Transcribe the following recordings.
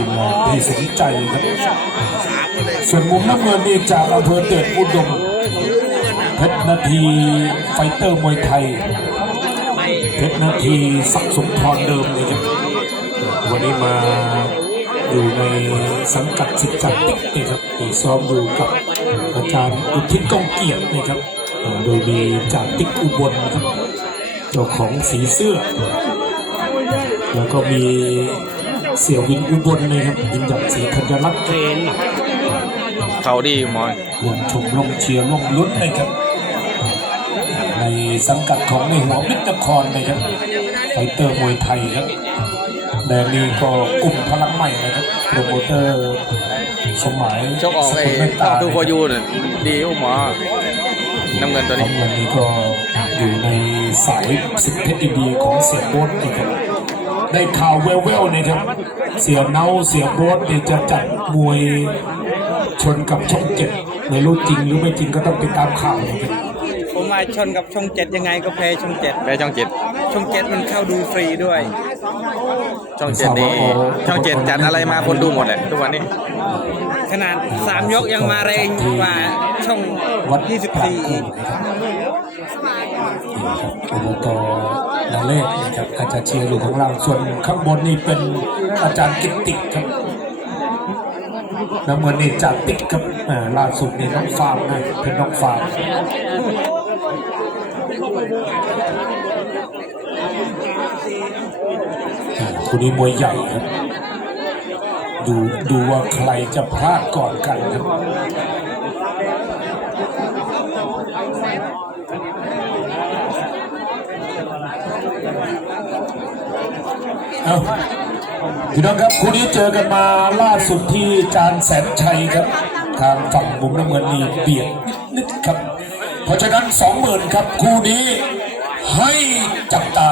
ทีมงานที่สนใจครับส่วนมุมน้ำเงินนี่จากอำเภอเดชอุดมเพชรนาทีไฟเตอร์มวยไทยเพชรนาทีศักดิ์สมพรเดิมเลยครับวันนี้มาอยู่ในสังกัดสิทธิ์จัดติ๊กนะครับที่ซ้อมอยู่กับอาจารย์อุทิศกองเกียรตินะครับอ่าโดยมีจากติ๊กอุบลนะครับเจ้าของสีเสื้อ แล้วก็มีเสี่ยววินอุบลนะครับยินดับสีธัญรัตน์เขาดีหมอยรวมชมลงเชียร์ลงลุ้นนะครับ ในสังกัดของในหัวมิตรนครนะครับไฟเตอร์มวยไทยครับแดนนี้ก็กลุ่มพลังใหม่นะครับโปรโมเตอร์สมัยชกออกสไอ้กุลเมตตาดูโคยูน่ะดีอยู่หมอน้ำเงินตัวขอนี้งวันนี้ก็อยู่ในสายสิบเพชรอินดีของเสียโบ๊ทนะครับ ได้ข่าวแว่วๆนะครับ เสียเนาเสียโบ๊ทเนี่ยจะจัดมวยชนกับช่องเจ็ดไม่รู้จริงหรือไม่จริงก็ต้องติดตามข่าวนะครับผมมาชนกับช่องเจ็ดยังไงก็แพ้ช่องเจ็ดแพ้ช่องเจ็ดช่องเจ็ดมันเข้าดูฟรีด้วย ช่องเจ็ดนี่ช่องเจ็ดจัดอะไรมาคนดูหมดแหละทุกวันนี้ ขนาดสามยกยังมาแรงกว่าช่องวัดยี่สิบกลางสี่กุ้งนะครับ อบตนาเลศนะครับอาจารย์เชียร์อยู่ข้างล่าส่วนข้างบนนี่เป็นอาจารย์กิตติครับน้ำเงินนี่จากติ๊กครับล่าสุดนี่น้องฟาร์มนะเป็นน้องฟาร์มอ่าคู่นี้มวยใหญ่ครับ ดูดูว่าใครจะพลาดก่อนกันครับ เอาพี่น้องครับคู่นี้เจอกันมาล่าสุดที่จานแสนชัยครับ ทางฝั่งมุมน้ำเงินนี่เบียดนิดๆครับ เพราะฉะนั้นสองหมื่นครับคู่นี้ให้จับตา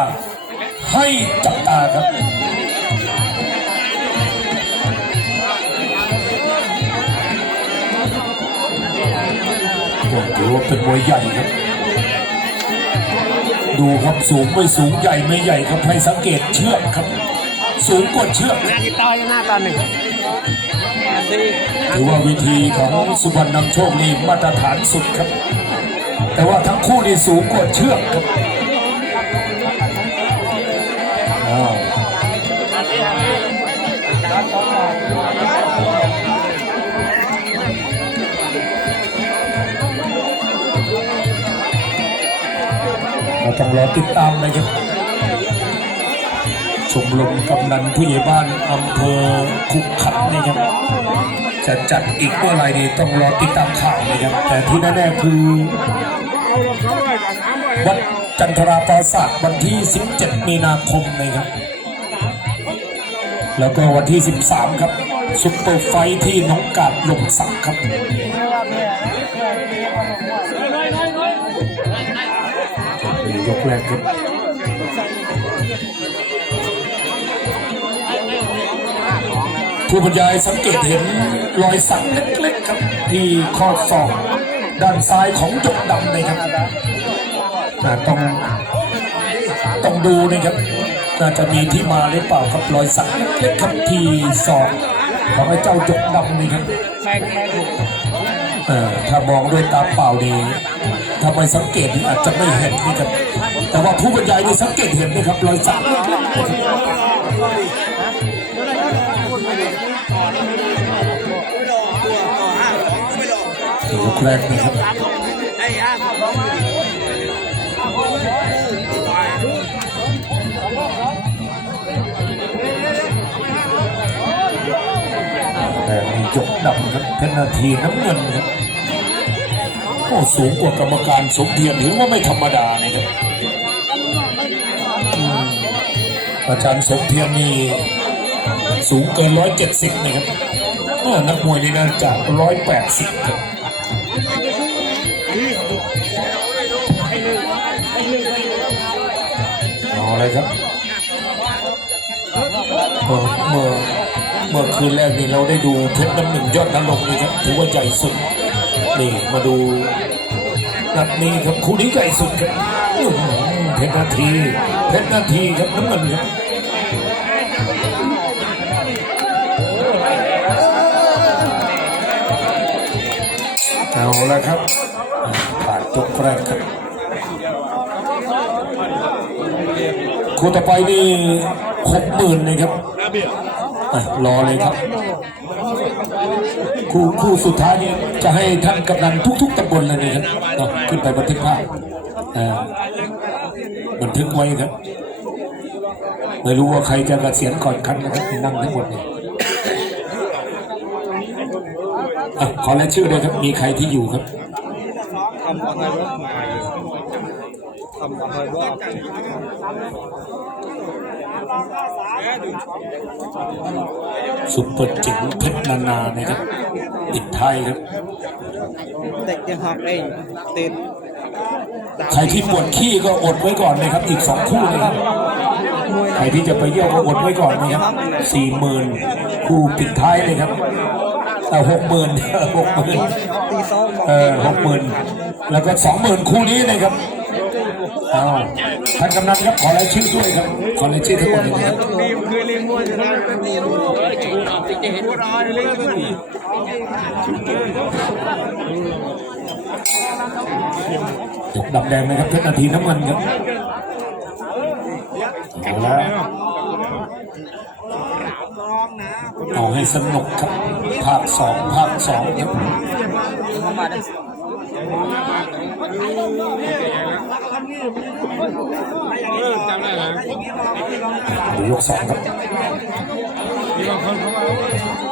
ให้จับตาครับถือว่าเป็นมวยใหญ่ครับ ดูครับสูงไม่สูงใหญ่ไม่ใหญ่ครับให้สังเกตเชือกครับ สูงกว่าเชือกหน้าที่ต่อยหน้าตอนหนึ่งถือว่าวิธีของสุวรรณนำโชคนี่มาตรฐานสุดครับ แต่ว่าทั้งคู่นี่สูงกว่าเชือกครับอ้าวเราต้องรอติดตามนะครับช มรมกำนันผู้ใหญ่บ้านอำเภอคุกขันนี่ครับ จะจัดอีกเมื่อไหร่นี่ต้องรอติดตามข่าวนะครับ แต่ที่แน่ๆคือวัดจันทราปราสาทวันที่ 17 มีนาคมนะครับ แล้วก็วันที่ 13 ครับซุปเปอร์ไฟที่น้องกาดลมสักครับยกแรกครับ ผู้บรรยายสังเกตเห็นรอยสักเล็กๆครับ ที่ข้อศอกด้านซ้ายของจกดำนะครับอ่ต้องต้องดูนะครับน่าจะมีที่มาหรือเปล่าครับรอยสักเล็กๆครับที่ศอกของไอ้เจ้าจกดำนี่ครับเออถ้ามองด้วยตาเปล่าดีถ้าไม่สังเกตนี่อาจจะไม่เห็นนี่ครับแต่ว่าผู้บรรยายนี่สังเกตเห็นนะครับรอยสักเล็กๆ ยกแรกนะครับแต่มียกดำครับเป็นนาทีน้ำเงินครับโอ้สูงกว่ากรรมการสมเทียนถือว่าไม่ธรรมดานะครับอาจารย์สมเทียนนี่สูงเกินร้อยเจ็ดสิบนะครับนักมวยนี่น่าจะร้อยแปดสิบครับ เอาเลยครับเมื่อเมื่อเมื่อคืนแรกนี่เราได้ดูเพชรน้ำหนึ่งยอดนรงค์นี่ครับถือว่าใหญ่สุดนี่มาดูนัดนี้ครับคู่นี้ใหญ่สุดครับเพชรนาทีเพชรนาทีครับน้ำเงินครับ แล้วครับผ่านยกแรกครับคู่ต่อไปนี่หกหมื่นเลยครับรอเลยครับ คู่คู่สุดท้ายนี่จะให้ท่านกำนันทุก ๆตำบลเลยนะครับขึ้นไปบันทึกภาพบันทึกไว้ครับ ไม่รู้ว่าใครจะเกษียณก่อนกันนะครับที่นั่งทั้งหมดเนี่ย อะขอรายชื่อเลยครับ มีใครที่อยู่ครับทำอะไรวะมาเลยทำอะไรวะซุปเปอร์จิ๋วเพชรนานานะครับติดไทายครับเด็กยังหักเองติดใครที่ปวดขี้ก็อดไว้ก่อนนะครับ อีกสองคู่นะครับใครที่จะไปเยี่ยวก็อดไว้ก่อนนะครับสี่หมื่นคู่ปิดท้ายเลยครับ เอาหกหมื่นหกหมื่นเออหกหมื่นแล้วก็สองหมื่นคู่นี้นะครับเอาท่านกำนันครับขอรายชื่อด้วยครับ ขอรายชื่อทั้งหมดเลยนะครับด้เป็นทีมเฮ้ยจูนออกติดเห็นว่าร้อยเลี้ยงเป็นทีมจบแดงนะครับเพชรนาทีน้ำเงินครับเอาละ เอาให้สนุกครับภาคสองภาคสองครับเข้ามาได้ดูยกสองครับ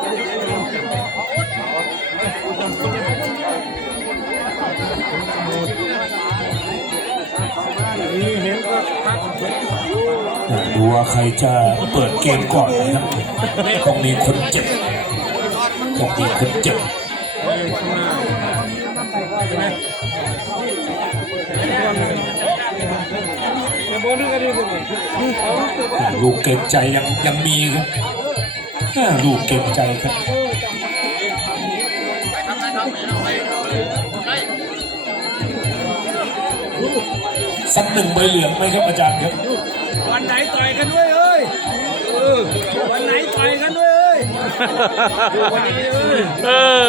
ดูว่าใครจะเปิดเกมก่อนนะครับต้องมีคนเจ็บต้องมีคนเจ็บลูกเก็บใจยังยังมีครับลูกเก็บใจครับสักหนึ่งใบเหลืองไหมครับอาจารย์ครับ วันไหนต่อยกันด้วยเอ้ยเออวันไหนต่อยกันด้วยเอ้ยวันนี้เอ้ยเออ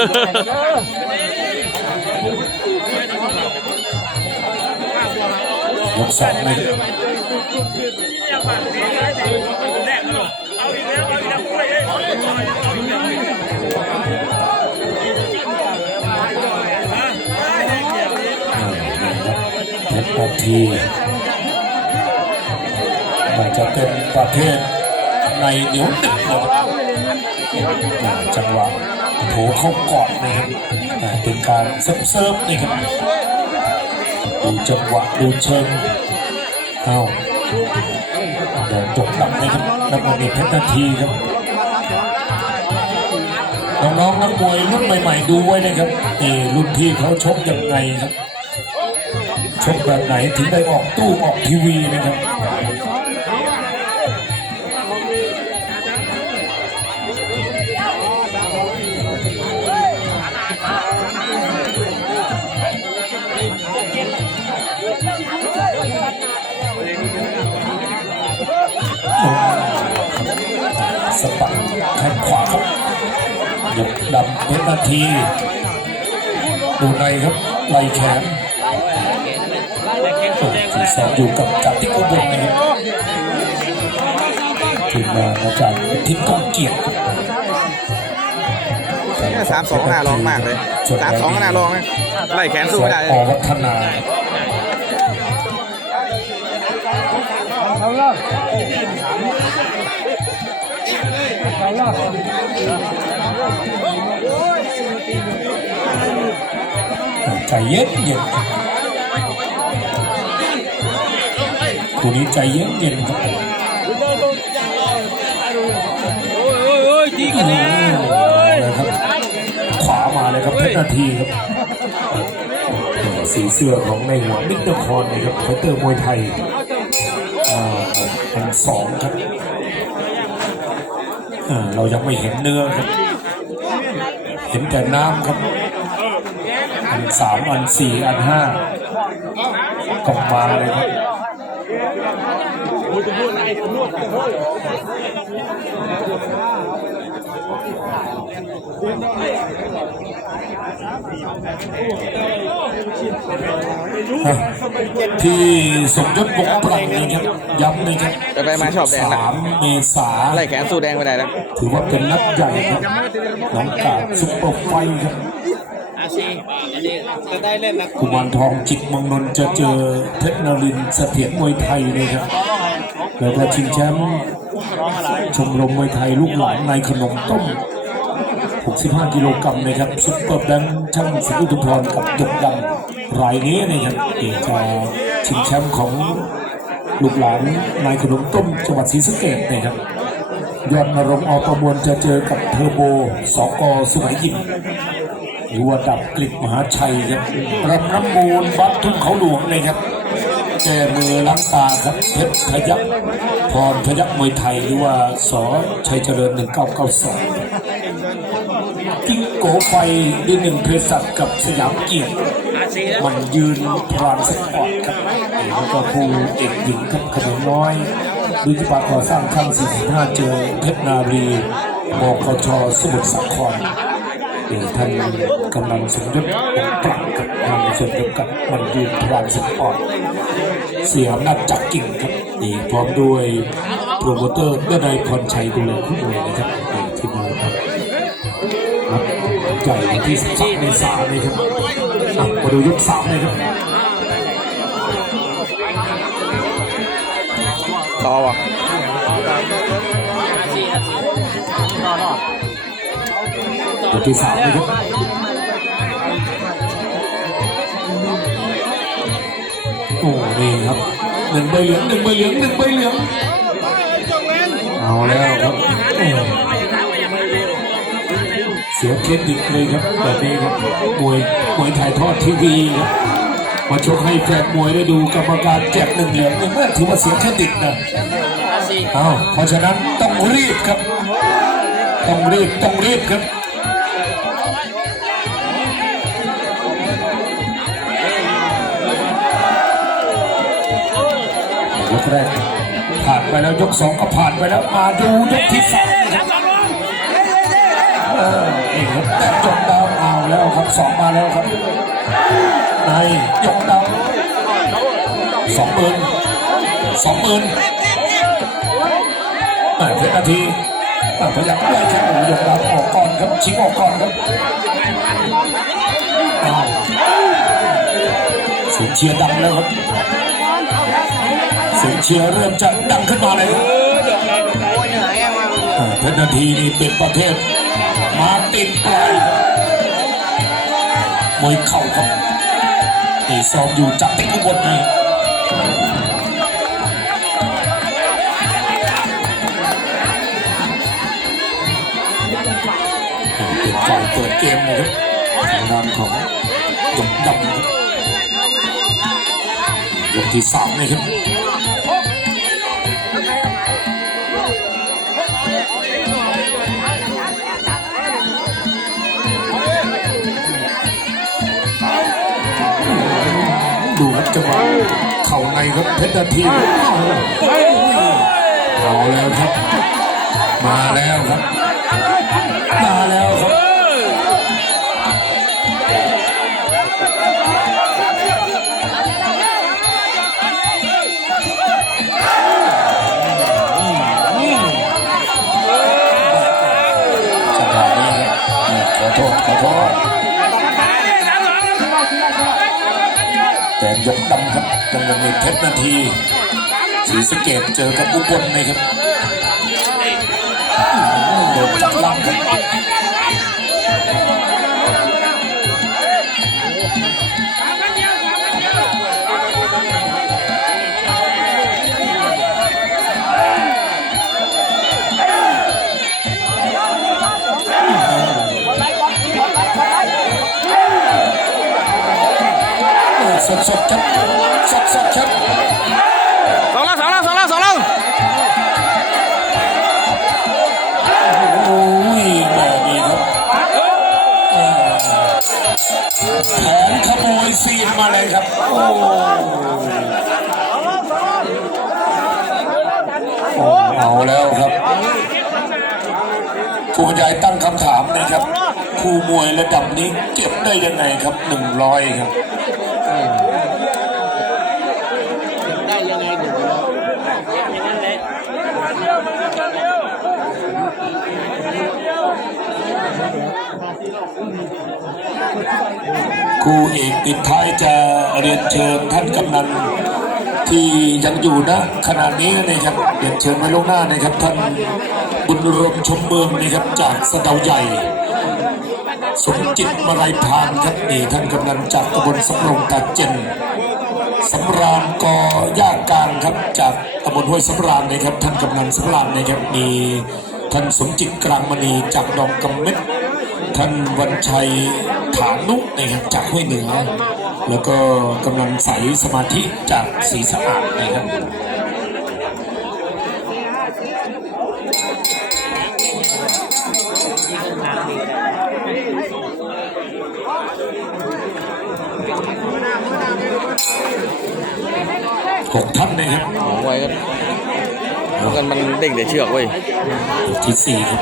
ยกสองเลยเพชรนาทีน่า จะเป็นประเภทในเหนียวหนึบนะครับจังหวะโถเข้ากอดนะครับเป็นการเซิร์ฟนี่ครับดูจังหวะดูเชิงเอาเดินตกต่ำนะครับนักมวยเพชรนาทีครับน้องๆนักมวยรุ่นใหม่ ๆ ดูไว้นะครับเออรุ่นพี่เขาชกยังไงครับชกแบบไหนถึงได้ออกตู้ออกทีวีนะครับ เพชรนาทีดูในครับไหลแขนโอ้ที่สองอยู่กับจับที่อุบลนะครับทีมงานอาจารย์ทิศก้องเกียรติครับเนี่ยสามสองน่าลองมากเลยสามสองก็น่าลองนะไล่แขนสู้ไม่ได้อวัฒนาใจเย็นเย็นครับคู่นี้ ใจเย็นเย็นครับโอ้ยโอ้ยโอ้ยจีกันแน่โอ้ยเลยครับขวามาเลยครับเพชรนาทีครับสีเสื้อของในหัวมิกตรคอนนะครับไฟเตอร์มวยไทยอ่าอันสองครับอ่าเรายังไม่เห็นเนื้อครับ ห็นแต่น้ำครับ อันสามอันสี่อันห้ากลับมาเลยครับ ที่สมยศวงศ์ปรังนะครับย้ำนะครับไปไปมาชอบแดงนะสามเมษาไล่แขนสู้แดงไปไหนแล้วถือว่าเป็นนัดใหญ่ครับน้องกาดซุปเปอร์ไฟท์ครับอาชีอันนี้จะได้เล่นนะกุมารทองจิตเมังนนท์จะเจอเพชรนรินทร์เสถียรมวยไทยเลยครับแล้วก็ชิงแชมป์ชมรมมวยไทยลูกหลานในขนมต้ม 65 กิโลกรัมนะครับซุปเปอร์แบงค์ช่างสิงห์อุทุพรกับหยกดำรายนี้นะครับเอกจะชิงแชมป์ของลูกหลานนายขนมต้มจังหวัดศรีสะเกษนะครับยอดนรงอประมวลจะเจอกับเทอร์โบสกสุไหงยิมหัวดับกลิบมหาชัยครับรำน้ำมูลวัดทุ่งเขาหลวงเลยครับแก้มือล้างตาครับเพชรพยักพรพยักมวยไทยหรือว่าสอชัยเจริญ 1992กิ๊ก โกไฟดีหนึ่งเพศัตกับสยามเกียรติอาชีแล้วมันยืนพรานสปอร์ตครับแล้วก็ผู้เอกหญิงครับขนมน้อยดูที่ปากก่อสร้างข้าง45 เจอเพชรนารีบกชสมุทรสาครเดี๋ยวท่านกำลังสมยศองค์ปรักกับทางส่วนเดียวกับมันยืนพรานสปอร์ตเสียอำนาจจักกิ่งครับนี่พร้อมด้วยโปรโมเตอร์เดนายพรชัยดูแลผู้ดูแลนะครับ ใหญ่วันที่13เมษายนนี้ครับอะมาดูยกสามเลยครับต่อวะอาชีอาชียกที่สามเลยครับโอ้นี่ครับหนึ่งใบเหลืองหนึ่งใบเหลืองหนึ่งใบเหลืองเอาแล้วครับโอ้ เสียเครดิตเลยครับแบบนี้ครับมวยมวยถ่ายทอดทีวีครับมาชกให้แฟนมวยได้ดูกรรมการแจกหนึ่งเหรียญเนี่ยแม่ถือว่าเสียเครดิตนะเอาเพราะฉะนั้นต้องรีบครับ ต้องรีบต้องรีบครับยกแรกผ่านไปแล้วยกสองก็ผ่านไปแล้วมาดูยกที่สามครับเออ นี่ครับแต่จบดาวเอาแล้วครับสองมาแล้วครับ ในยกดาวสองหมื่นสองหมื่นแปดนาทีอะพยายามไล่แค่หมูยกดาวออกก่อนครับชิงออกก่อนครับอ้าวเสียงเชียร์ดังแล้วครับเสียงเชียร์เริ่มจะดังขึ้นมาเลยครับอ่าเพชรนาทีนี่เป็นประเภท มาติดปลายมวยเข่าครับนี่ซ้อมอยู่จากที่อุบลนี่เป็นฝ่ายเปิดเกมเลยครับทางด้านของจงดำครับยกที่สามเลยครับ จังหวะเข่าในครับเพชรนาทีเอาแล้วครับ มาแล้วครับ มาแล้วครับขอโทษขอโทษ ยกดำครับยังยังมีเพชรนาทีสีสเกตเจอกับอุบลนะครับอื้อโดนจับล่างครับ สดสดๆครับสดสดๆครับสองแล้วสองแล้วสองแล้วสองแล้วโอ้ยแบบนี้ครับเอ่อแผนขโมยซีนมาเลยครับโอ้โอ้เอาแล้วครับผู้บรรยายตั้งคำถามนะครับคู่คู่มวยระดับนี้เก็บได้ยังไงครับหนึ่งร้อยครับ ได้ยังไงหนึ่งร้อยอย่างนั้นแหละ คู่เอกปิดท้ายจะเรียนเชิญท่านกำนันที่ยังอยู่นะขณะนี้นะครับเรียนเชิญมาล่วงหน้านะครับ ท่านบุญรมชมเมืองนะครับจากสะเดาใหญ่สมจิตมาลัยพานครับนี่ท่านกำนันจากตำบลสำโรงตาเจนสำราญกอย่ากลางครับจากตำบลห้วยสำราญนะครับ ท่านกำนันสำราญนะครับมีท่านสมจิตกลางมณีจากหนองกำเม็ดท่านวันชัย นุนะครับจากห้วยเหนือ แล้วก็กำลังใสสมาธิจากศรีสะอาดนะครับหกท่านนะครับของไว้กันดูกันมันเด้งแต่เชือกเว้ยที่สี่ครับ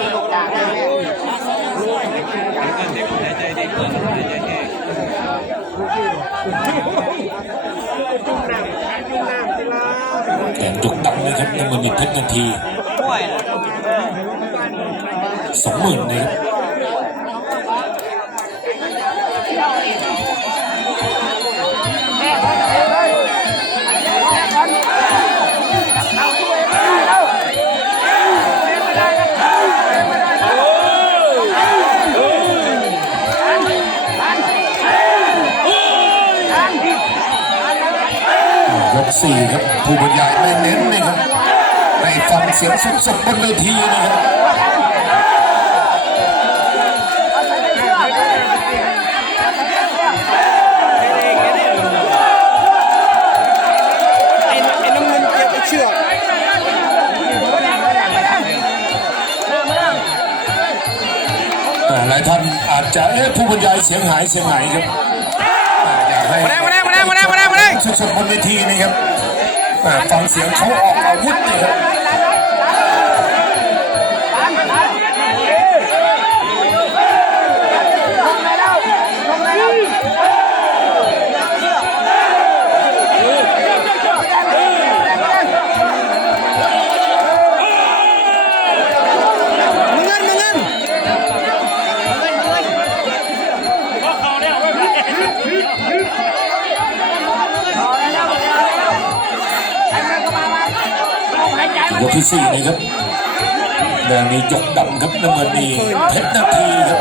แกงจุกดำนะ ครับน้ำเงินมีเพชรนาทีสองหมื่นนะครับ สี่ครับผู้บรรยายไม่เน้นนะครับให้ฟังเสียงสดๆบนเวทีนะครับไอ้ไอ้น้ำเงินเกี่ยวกับเชือกแต่หลายท่านอาจจะเอ๊ะผู้บรรยายเสียงหายเสียงหายครับ สดๆบนเวทีนะครับฟังเสียงเขาออกอาวุธนะครับ กที่สี่นะครับแดงมียกดำครับน้ำเงินนี่เพชรนาทีครับ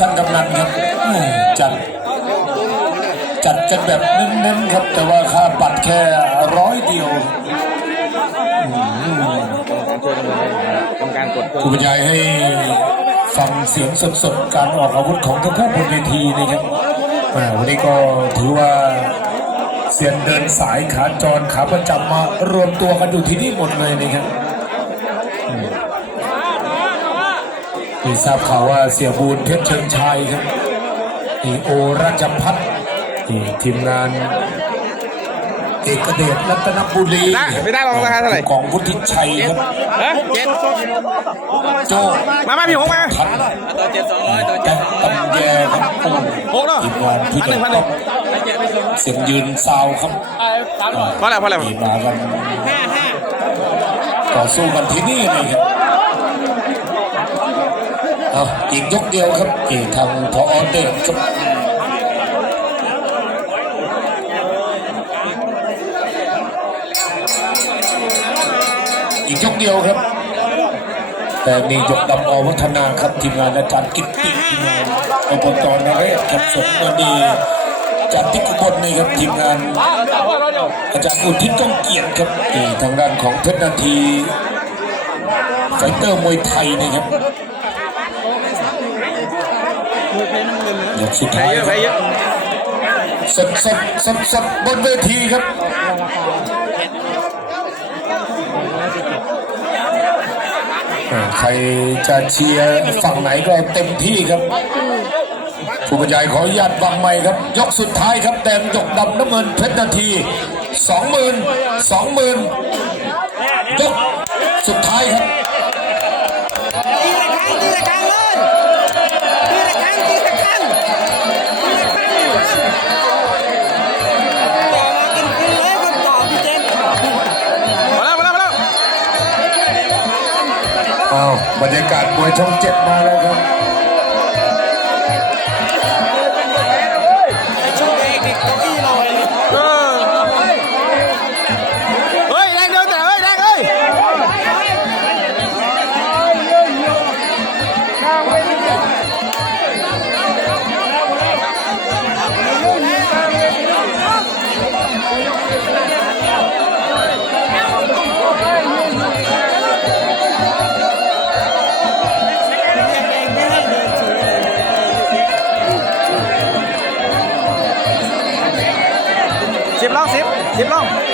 ท่านกำนันครับจัดจัดกันแบบเน้นๆครับ แต่ว่าค่าบัตรแค่ร้อยเดียวช่วยกันเลยคุณบรรยายให้ฟังเสียงสดๆ การออกอาวุธของทั้งคู่บนเวทีนะครับวันนี้ก็ถือว่าเสียนเดินสายขาจรขาประจำมารวมตัวกันอยู่ที่นี่หมดเลยนะครับอืม นี่ทราบข่าวว่าเสียบูนเพชรเชิงชัยครับนี่โอราชพัฒน์นี่ทีมงานเอกเดชรัตนบุรีได้ไม่ได้ลองราคาเท่าไหร่ของวุฒิชัยครับฮะเจ็ดโจมามาพี่หงมาพันตัวเจ็ดสองร้อยตัวแกงตำแยครับโอ้หกเนาะทีมงานที่พันหเด็นึ่กงพันหนึ่งเสียงยืนซาวครับพอแล้วพอแล้วมีมากันต่อสู้กันที่นี่เลยครับ เอาอีกยกเดียวครับอีกทางพอเดชครับอีกยกเดียวครับ แต่มียกดำอวัฒนาครับทีมงานอาจารย์กิตติทีมงานอบตนเรศครับสมมณีจากทิกุบลนี่ครับทีมงาน อาจารย์อุทิศก้องเกียรติครับกีทางด้านของเพชรนาทีไฟเตอร์มวยไทยนะครับ ยกสุดแพ้ท้ายเยอะคแพ้รับเยอะสดสดสดสดบนเวทีครับอ่าใครจะเชียร์ฝั่งไหนก็เต็มที่ครับผู้บรรยายขออนุญาตวางไม้ครับ ยกสุดท้ายครับแดงยกดำน้ำเงินเพชรนาทีสองหมื่นสองหมื่นยกสุดท้ายครับ บรรยากาศมวยช่องเจ็ดมาแล้วครับ สิบสิบล่อง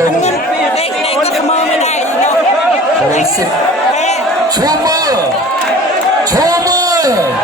รงค์ใจตรงเด็กเด็กก็เสมอไม่ได้อีกแล้วโอ้สิบแพ้ชูมือชูมือ